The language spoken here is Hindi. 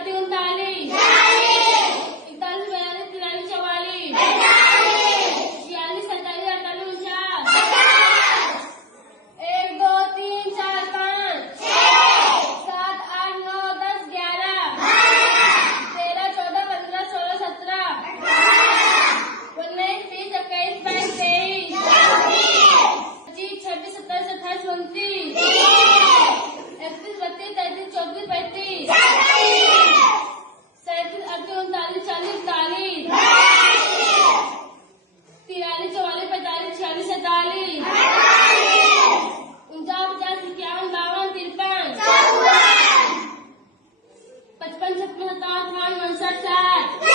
अड़तीस उनतालीस 41 42 43 44 46 47 48 49 1 2 3 4 5 7 8 9 10 11 13 14 15 16 17 19 20 21 22 23 25 26 27 28 29 31 32 33 34 35 37 38 39 40 41 43 44 45 46 47 49 50 51 52 53 55 56 57 58 59 60 60